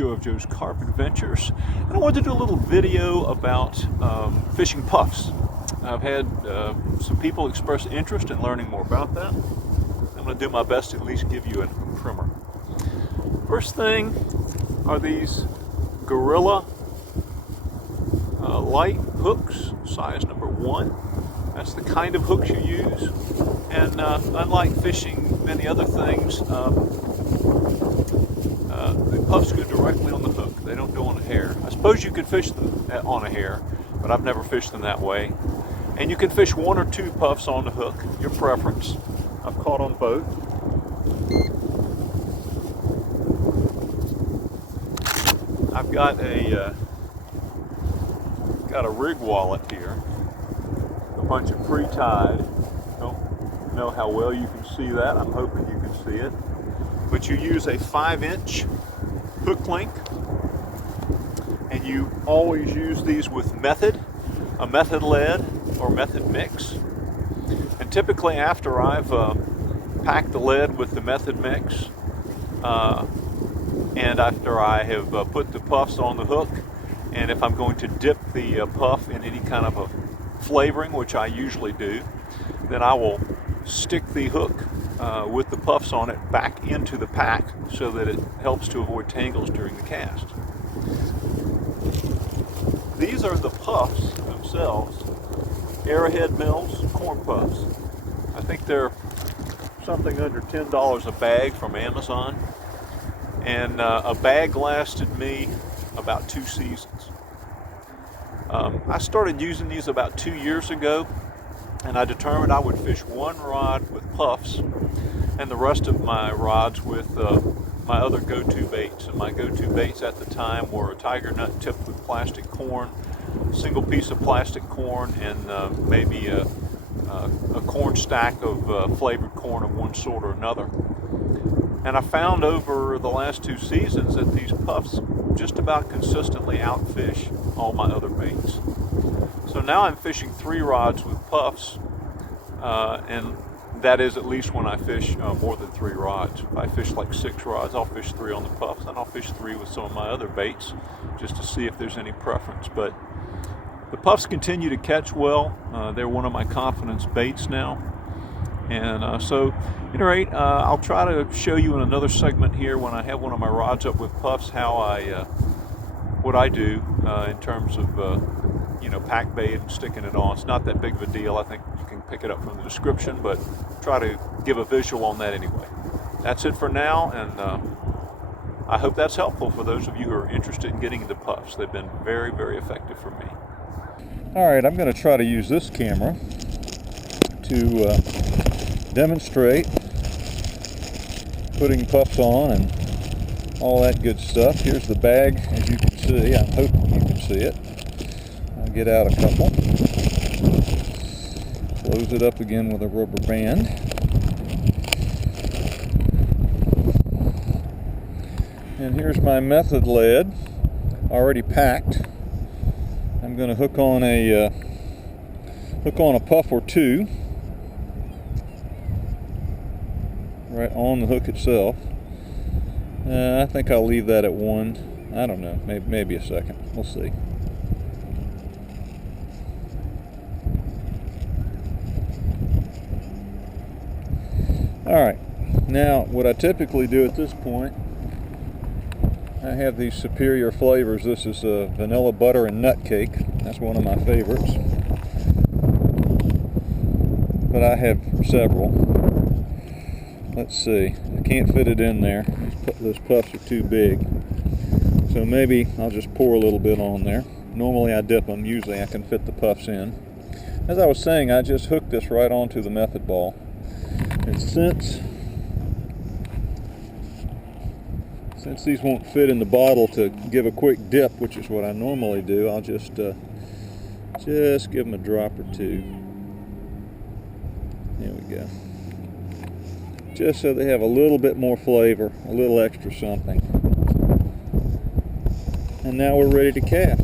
Joe of Joe's Carp Adventures, and I wanted to do a little video about fishing puffs. I've had some people express interest in learning more about that. I'm going to do my best to at least give you a primer. First thing are these Gorilla light hooks, size number 1. That's the kind of hooks you use, and unlike fishing many other things, the puffs go directly on the hook. They don't go on a hair. I suppose you could fish them on a hair, but I've never fished them that way. And you can fish 1 or 2 puffs on the hook, your preference. I've caught on both. I've got a rig wallet here, a bunch of pre-tied. Don't know how well you can see that. I'm hoping you can see it. But you use a 5-inch hook link, and you always use these with a method lead or method mix. And typically after I've packed the lead with the method mix, and after I have put the puffs on the hook, and if I'm going to dip the puff in any kind of a flavoring, which I usually do, then I will stick the hook with the puffs on it back into the pack so that it helps to avoid tangles during the cast. These are the puffs themselves, Arrowhead Mills corn puffs. I think they're something under $10 a bag from Amazon, and a bag lasted me about 2 seasons. I started using these about 2 years ago, and I determined I would fish 1 rod with puffs and the rest of my rods with my other go-to baits. And my go-to baits at the time were a tiger nut tipped with plastic corn, a single piece of plastic corn, and maybe a corn stack of flavored corn of one sort or another. And I found over the last 2 seasons that these puffs just about consistently outfish all my other baits. So now I'm fishing 3 rods with puffs, and that is at least when I fish more than 3 rods. If I fish like 6 rods, I'll fish 3 on the puffs, and I'll fish 3 with some of my other baits just to see if there's any preference. But the puffs continue to catch well. They're one of my confidence baits now. And so, at any rate, I'll try to show you in another segment here when I have one of my rods up with puffs what I do in terms of pack bait and sticking it on. It's not that big of a deal. I think you can pick it up from the description, but try to give a visual on that anyway. That's it for now, and I hope that's helpful for those of you who are interested in getting into puffs. They've been very, very effective for me. All right, I'm going to try to use this camera to demonstrate putting puffs on and all that good stuff. Here's the bag, as you can see. I'm hoping you can see it. I'll get out a couple. Close it up again with a rubber band. And here's my method lead, already packed. I'm going to hook on a puff or 2 right on the hook itself. I think I'll leave that at 1. I don't know, maybe a second. We'll see. Alright, now what I typically do at this point, I have these superior flavors. This is vanilla butter and nut cake. That's one of my favorites. But I have several. Let's see, I can't fit it in there. Those puffs are too big. So maybe I'll just pour a little bit on there. Normally I dip them, usually I can fit the puffs in. As I was saying, I just hooked this right onto the method ball. And since these won't fit in the bottle to give a quick dip, which is what I normally do, I'll just give them a drop or 2. There we go. Just so they have a little bit more flavor, a little extra something. And now we're ready to cast.